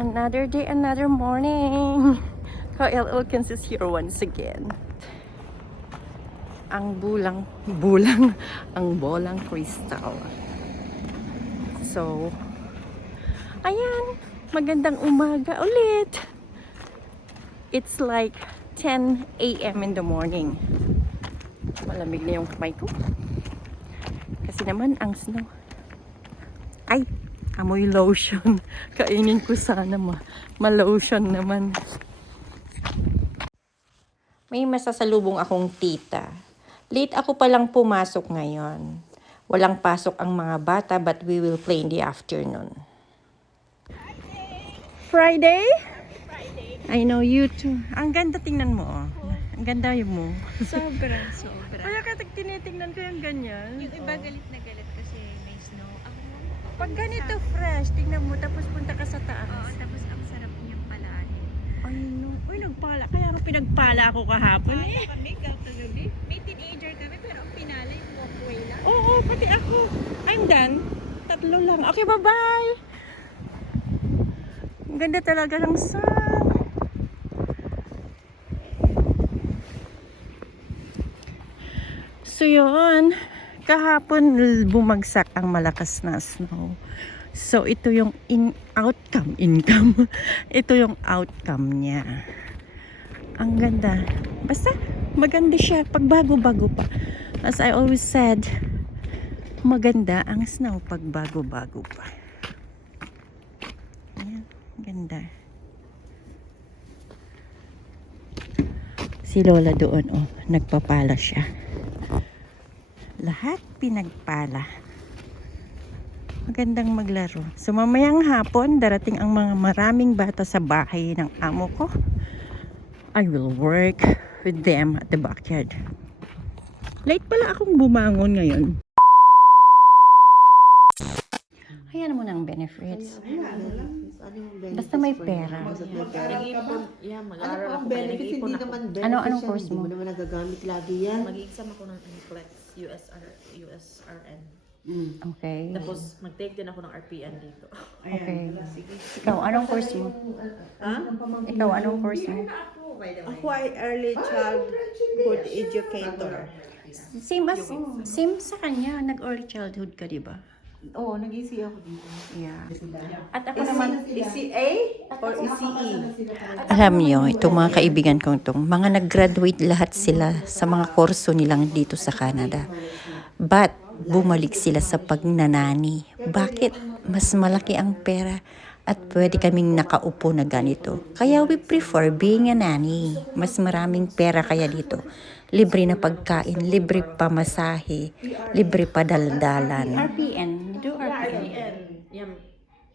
Another day, another morning. Kyle Elkins is here once again. Ang ang bolang crystal. So, ayan, magandang umaga ulit. It's like 10 a.m. in the morning. Malamig na yung kamay ko. Kasi naman ang snow. Ay, amoy lotion. Kainin ko sana ma-lotion naman. May masasalubong akong tita. Late ako palang pumasok ngayon. Walang pasok ang mga bata but we will play in the afternoon. Friday? I know you too. Ang ganda tingnan mo. Oh. Ang ganda yung mo. Sobra. Kaya ka tinitingnan ko yung ganyan. Yung iba galit na galit kasi may snow. Ako, Pag ganito fresh, tingnan mo tapos punta ka sa taas. oo, tapos ang sarap niyang palaan. Ay no. Uy, nagpala. Kaya pinagpala ako kahapon eh. Kami, kagabi. May teenager kami pero ang pinala yung walkway lang. Oo, pati ako. I'm done. 3 lang. Okay, bye-bye. Ang ganda talaga ng sun. So yun, kahapon bumagsak ang malakas na snow. So ito yung income. Ito yung outcome niya. Ang ganda. Basta maganda siya pag bago-bago pa. As I always said, maganda ang snow pag bago-bago pa. Ayan, ganda. Si Lola doon, oh, nagpapala siya. Lahat pinagpala. Magandang maglaro. So mamayang hapon, darating ang mga maraming bata sa bahay ng amo ko. I will work with them at the backyard. Late pala akong bumangon ngayon. Hayaan mo ng benefits. Basta may pera. Nag-iipon, mag-aaral ako kaya nag-iipon ako. Anong course mo? Hindi mo naman nagagamit lagi yan. Mag-exam ako ng NCLEX, USRN. Okay. Tapos mag-take din ako ng RPN dito. Okay. Ikaw, anong course mo? Ikaw, anong course mo? Ako ay early childhood educator. Same sa kanya. Nag-early childhood ka, di ba? Oo, nag-EC ako dito. Yeah. At ako naman, ECA or ECE? alam niyo, itong mga kaibigan kong itong, mga nag-graduate lahat sila sa mga kurso nilang dito sa Canada. But, bumalik sila sa pagnanani. Bakit? Mas malaki ang pera at pwede kaming nakaupo na ganito. Kaya we prefer being a nanny. Mas maraming pera kaya dito. Libre na pagkain, libre pamasahe, libre pa daldalan. RPN. Do RPN.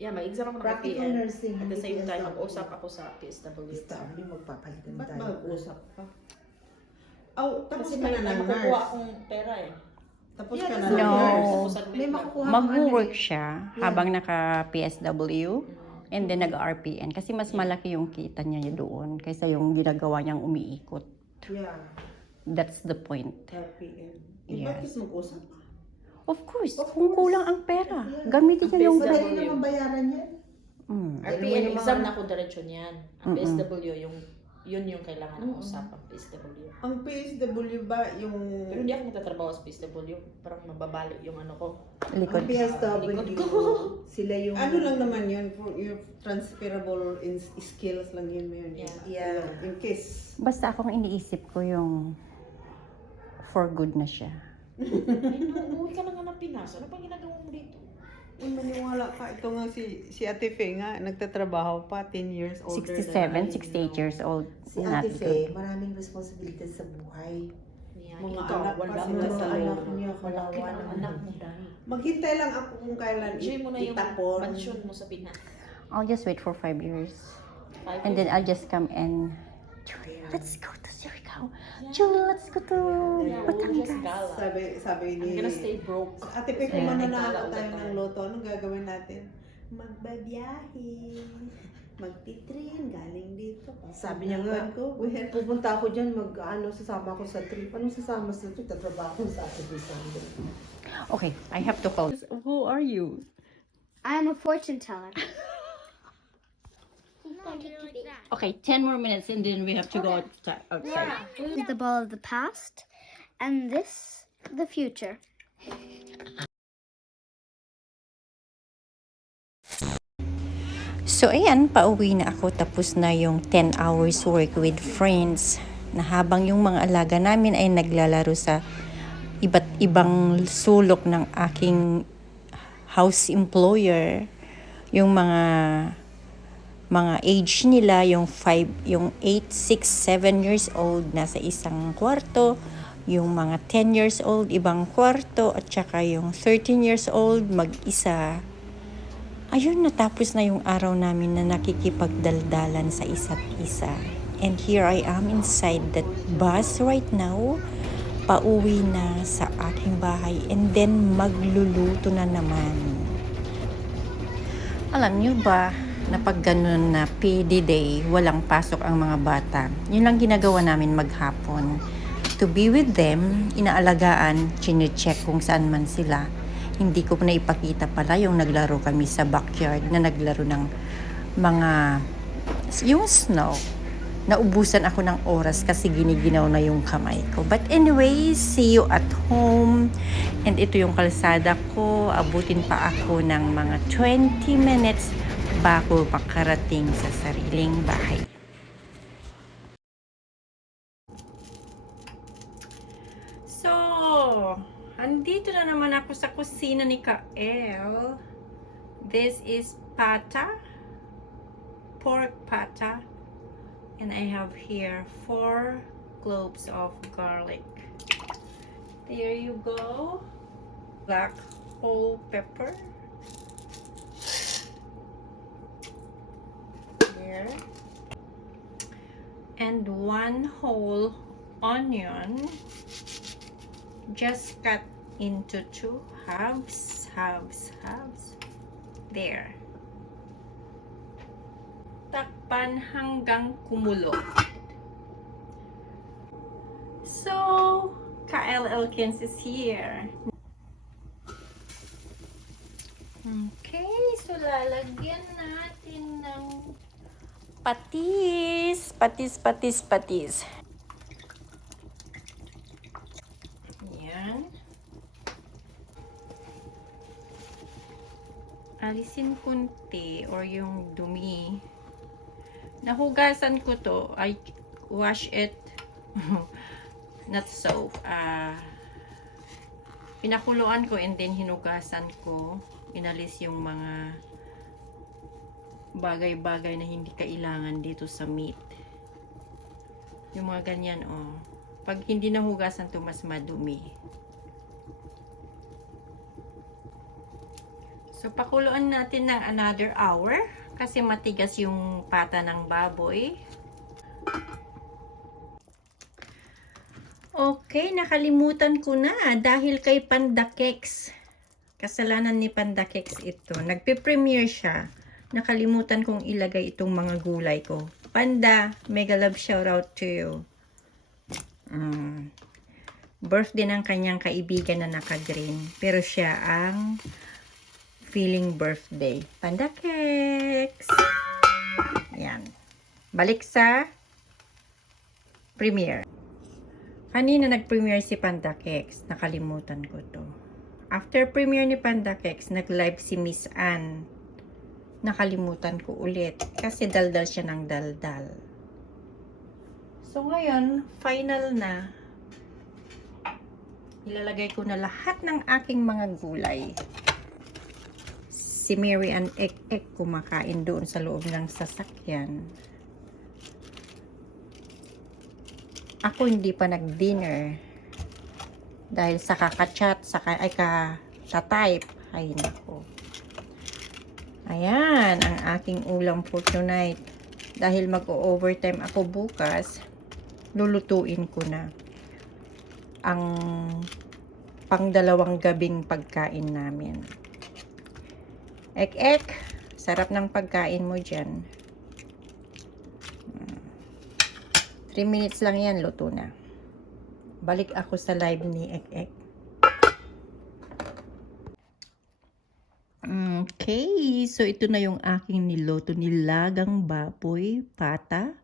Yeah, mag-exam ako ng Practical RPN. nursing. At the same time, mag-usap ako sa PSW. Sabi, magpapalitan Ba't tayo. mag-usap ka? Oh, tapos Kasi ka may na ng makukuha nurse. akong pera eh. Tapos Yeah, ka na that's ng No. nurse. Tapos admit May lang. makukuha ka Mag-work ano siya habang naka-PSW and then nag-RPN kasi mas malaki yung kita niya doon kaysa yung ginagawa niyang umiikot. Yeah, That's the point. RPM. Yes. Bakit mag-usap ka? Of course, kung kulang ang pera, gamitin niya yung Madali naman bayaran yan. RPN, exam na ako diretso niyan. Ang PSW, yun yung kailangan ng usap, ang PSW. Ang PSW ba yung... Pero hindi ako nagtatrabaho sa PSW. Parang mababali yung ano ko. likod. Ang PSW, Likod ko. sila yung... Ano lang naman yun, for your transferable skills lang yun. Yeah. In case. Basta akong iniisip ko yung for good na siya. Umuwi ka na nga ng Pinas. Ano pang ginagawa mo dito? Maniwala ka. Ito nga si Ate Fe nga, nagtatrabaho pa, 10 years older 67, 68 years old. Si Ate Fe, maraming responsibility sa buhay. Yeah, Mga ikaw, anak wala pa mo sila na sa sa anak niya, Malaki kawawa ang naman. anak mo dahil. Maghintay lang ako kung kailan Enjoy mo na yung itapon. mansyon mo sa Pinas. I'll just wait for 5 years. 5 And then I'll just come and Julie, let's go to Surigao. Julie, let's go to Batangas. gala. Sabi I'm ni gonna stay broke. Ate Pe, kung Yeah. mananalo tayo ng loto, anong gagawin natin? Magbabiyahe. Magti-train galing dito. Sabi niya nga, ko, pupunta ako dyan, sasama ako sa trip. Anong sasama sa trip? Tatrabaho ko sa Saturday, Sunday. Okay, I have to call. Who are you? I'm a fortune teller. Okay, 10 more minutes and then we have to go outside. This is the ball of the past, and this the future. So ayan, pauwi na ako, tapos na yung 10 hours work with friends, na habang yung mga alaga namin ay naglalaro sa iba't ibang sulok ng aking house employer. Yung mga age nila, yung 8, 6, 7 years old nasa isang kwarto, yung mga 10 years old ibang kwarto, at saka yung 13 years old mag-isa. Ayun, natapos na yung araw namin na nakikipagdaldalan sa isa't isa. And here I am inside that bus right now, pauwi na sa aking bahay, and then magluluto na naman. Alam nyo ba, na pag ganun na PD day, walang pasok ang mga bata, yun lang ginagawa namin maghapon. To be with them, inaalagaan, chine-check kung saan man sila. Hindi ko na ipakita pala yung naglaro kami sa backyard, na naglaro ng yung snow. Naubusan ako ng oras kasi giniginaw na yung kamay ko. But anyway, see you at home. And ito yung kalsada ko. Abutin pa ako ng mga 20 minutes bago makarating sa sariling bahay. So, andito na naman ako sa kusina ni Kael. This is pata, pork pata. And I have here 4 cloves of garlic. There you go. Black whole pepper. There. And 1 whole onion. Just cut into 2 halves. There. Takpan hanggang kumulo. So, Kael Elkins is here. Okay, so lalagyan natin ng patis. Yan. Alisin kunti or yung dumi. Nahugasan ko to. I wash it. Not soap. Pinakuluan ko and then hinugasan ko. Inalis yung mga bagay-bagay na hindi kailangan dito sa meat. Yung mga ganyan, oh. Pag hindi nahugasan to, mas madumi. So, pakuluan natin ng another hour. Kasi matigas yung pata ng baboy. Okay, nakalimutan ko na dahil kay Panda Cakes. Kasalanan ni Panda Cakes ito. Nagpe-premiere siya. Nakalimutan kong ilagay itong mga gulay ko. Panda, mega love shoutout to you. Birthday ng kanyang kaibigan na naka-green. Pero siya ang feeling birthday. Panda Cakes. Yan. Balik sa premiere. Kanina nag-premiere si Panda Cakes. Nakalimutan ko to. After premiere ni Panda Cakes, nag-live si Miss Ann. Nakalimutan ko ulit. Kasi daldal siya ng daldal. So ngayon, final na. Ilalagay ko na lahat ng aking mga gulay. Si Mary Ann Ek kumakain doon sa loob ng sasakyan. Ako hindi pa nag-dinner dahil sa kakachat, ka-type. Ay nako. Ayan ang aking ulam for tonight. Dahil mag-overtime ako bukas, lulutuin ko na ang pang-2 gabing pagkain namin. Ek, sarap ng pagkain mo dyan. 3 minutes lang yan, luto na. Balik ako sa live ni Ek. Okay. Okay, so ito na yung aking niloto nilagang baboy, pata.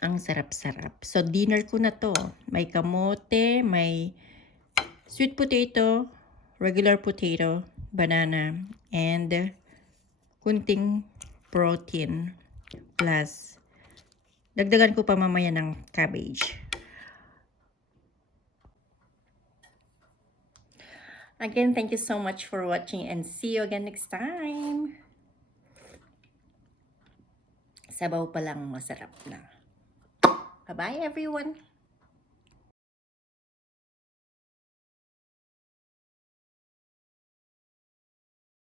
Ang sarap-sarap. So, dinner ko na to. May kamote, may sweet potato, regular potato, banana, and kunting protein. Plus, dagdagan ko pa mamaya ng cabbage. Again, thank you so much for watching and see you again next time. Sabaw pa lang masarap na. Bye-bye everyone!